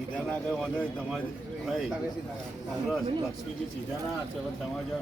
સીધા ના ગયો વાંધો નહીં તમારે ભાઈ લક્ષ્મીજી સીધા ના આપશે પણ તમારે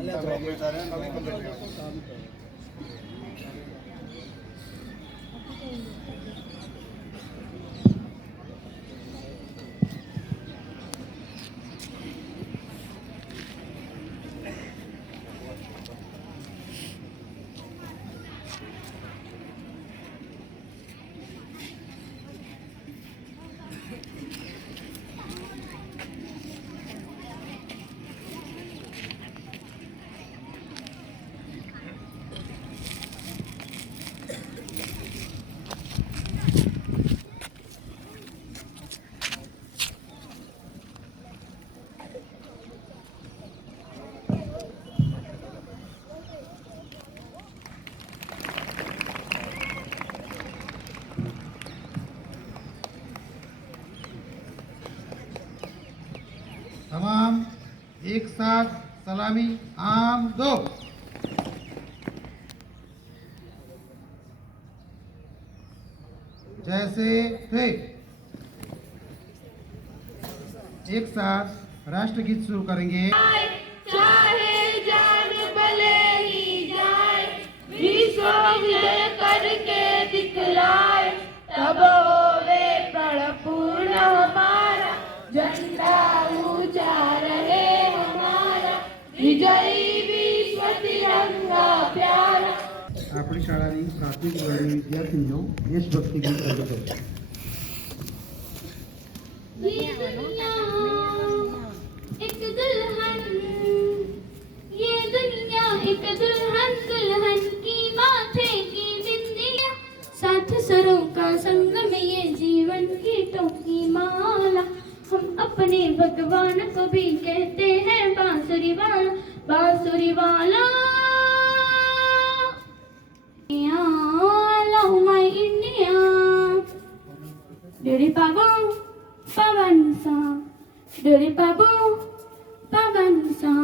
तमाम एक साथ सलामी आम दो। जैसे थे एक साथ राष्ट्रगीत शुरू करेंगे। चाहे जान भले ही जाए, विश्व करके दिखलाए, तब होवे प्रण पूर्ण हमारा, झंडा ऊंचा रहे हमारा, विजयी विश्व तिरंगा प्यारा। આપણી શાળાની પ્રાથમિક વર્ગની વિદ્યાર્થીનીઓ દેશભક્તિ ગીત રજૂ કરશે। ये दुनिया एक दुल्हन, ये दुनिया एक दुल्हन, दुल्हन की माथे की बिंदिया, साथ सरों का संगम, ये जीवन गीतों की माला। हम अपने भगवान को भी कहते हैं बांसुरी वाला, बांसुरी वाला। Love my India, Dori Babu, Pavanisa, Dori Babu, Pavanisa,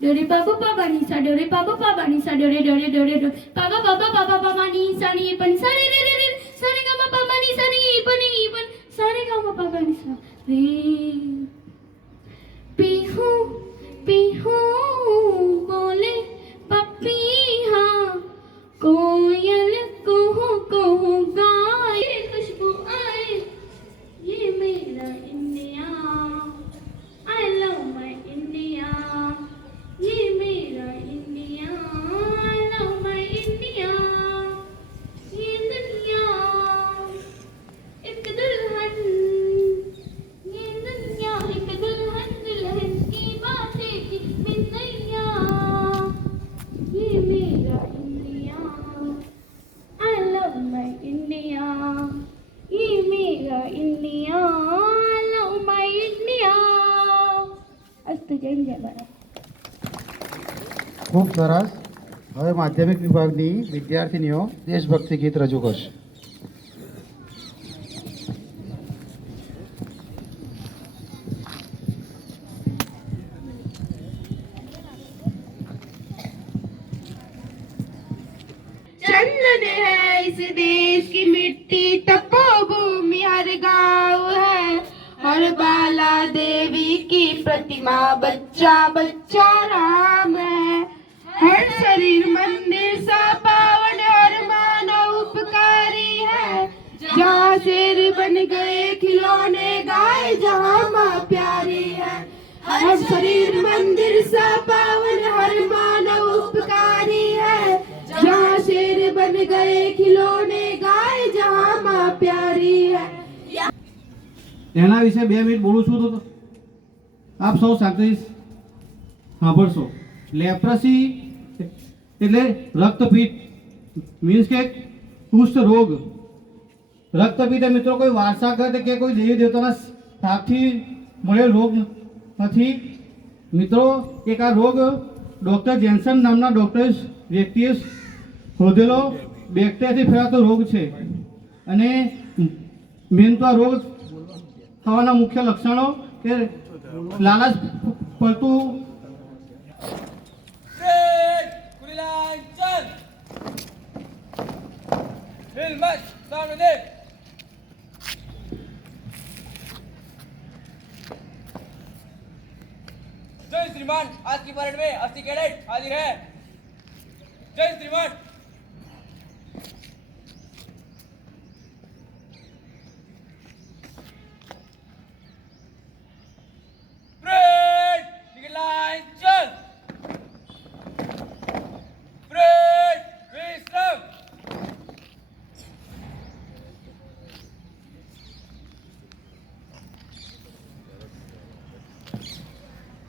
Dori Babu, Pavanisa, Dori Babu, Pavanisa, Dori Dori Dori Dori, Baba Baba Baba Pavanisa, ni pan sari re re re, sari gama Pavanisa, ni pan sari gama Pavanisa, re. Pihu pihu bole papiha, कोयल कुहू गाए, खुशबू आए, ये मेरा India, I love my India, ये मेरा India, I love my India. ये दुनिया एक दुल्हन, ये दुनिया एक दुल्हन, दुल्हन की बातें की बिंदिया, ये मेरा इंडिया, ये मेरा इंडिया, love my India. अस्तु जय जय भारत। ખૂબ સરસ। હવે માધ્યમિક વિભાગની વિદ્યાર્થીનીઓ દેશભક્તિ ગીત રજૂ કરશે। चंदन है इस देश की मिट्टी, तपोभूमि हर गाँव है, हर बाला देवी की प्रतिमा, बच्चा बच्चा राम है। हर शरीर मंदिर सा पावन, हर मानव उपकारी है, जहाँ शेर बन गए खिलौने गाय, जहाँ माँ प्यारी है। हर शरीर मंदिर सा पावन, हर मानव उपकारी है, जहाँ शेर बन गए खिलौने गाय, जहाँ माँ प्यारी है। એના વિશે 2 મિનિટ બોલું છું તો આપ સૌ શાંતિ સાંભળશો। લેપ્રસી એટલે રક્તપિત્ત મીન્સ કે કુષ્ઠ રોગ। રક્તપિત્ત મિત્રો કોઈ વારસાગત કે કોઈ દેવી દેવતાના શાપથી મળેલ રોગ નથી મિત્રો। એક આ રોગ ડૉક્ટર જેન્સન નામના ડૉક્ટર વ્યક્તિએ શોધેલો બેક્ટેરિયાથી ફેલાતો રોગ છે અને મેન તો આ રોગ થવાના મુખ્ય લક્ષણો કે લાલાશ પડતું श्रीमान, आज की परेड में 80 कैडेट हाजिर है। जय श्रीमान। परेड, निकल लाइन चल। परेड, विश्राम।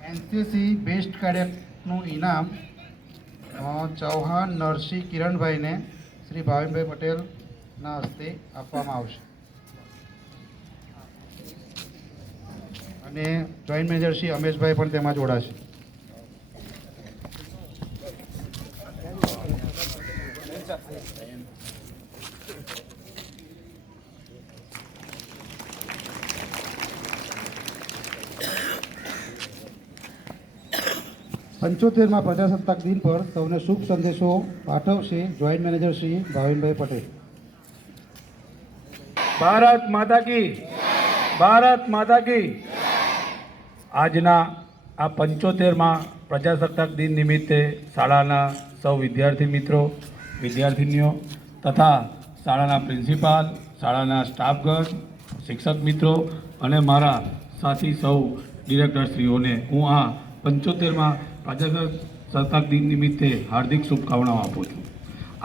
એનસીસી બેસ્ટ કેડેટનું ઇનામ ચૌહાણ નરસિંહ કિરણભાઈને શ્રી ભાવિનભાઈ પટેલના હસ્તે આપવામાં આવશે અને જોઈન્ટ મેનેજર શ્રી અમેશભાઈ પણ તેમાં જોડાશે. પંચોતેરમાં પ્રજાસત્તાક દિન પર સૌને શુભ સંદેશો પાઠવશે જોઈન્ટ મેનેજર શ્રી ભાવિનભાઈ પટેલ. ભારત માતા કી, ભારત માતા કી. આજના આ 75માં પ્રજાસત્તાક દિન નિમિત્તે શાળાના સૌ વિદ્યાર્થી મિત્રો, વિદ્યાર્થીનીઓ તથા શાળાના પ્રિન્સિપાલ, શાળાના સ્ટાફગણ, શિક્ષક મિત્રો અને મારા સાથી સૌ ડિરેક્ટરશ્રીઓને હું આ 75માં પ્રજાસત્તાક દિન નિમિત્તે હાર્દિક શુભકામનાઓ આપું છું.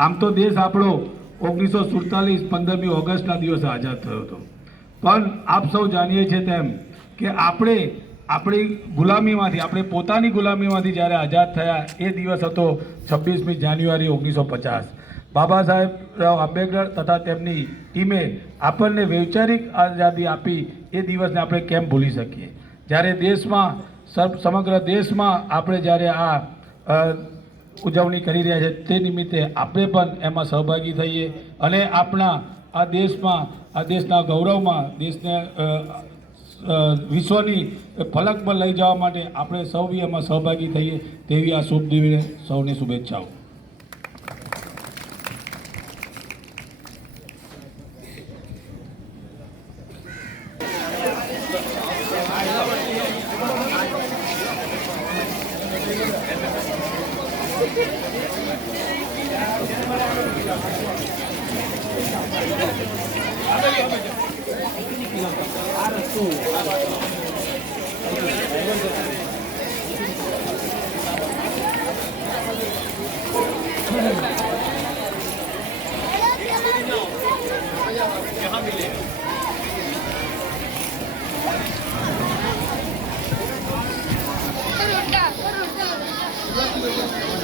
આમ તો દેશ આપણો 1947 15મી ઓગસ્ટના દિવસે આઝાદ થયો હતો, પણ આપ સૌ જાણીએ છીએ તેમ કે આપણે આપણી ગુલામીમાંથી, આપણે પોતાની ગુલામીમાંથી જ્યારે આઝાદ થયા એ દિવસ હતો 26મી જાન્યુઆરી 1950. બાબા સાહેબ આંબેડકર તથા તેમની ટીમે આપણને વૈચારિક આઝાદી આપી એ દિવસને આપણે કેમ ભૂલી શકીએ. જ્યારે દેશમાં સમગ્ર દેશમાં આપણે જ્યારે આ ઉજવણી કરી રહ્યા છે તે નિમિત્તે આપણે પણ એમાં સહભાગી થઈએ અને આપણા આ દેશમાં, આ દેશના ગૌરવમાં, દેશને વિશ્વની ફલક પર લઈ જવા માટે આપણે સૌ બી એમાં સહભાગી થઈએ તેવી આ શુભ દિને સૌને શુભેચ્છાઓ. Terus,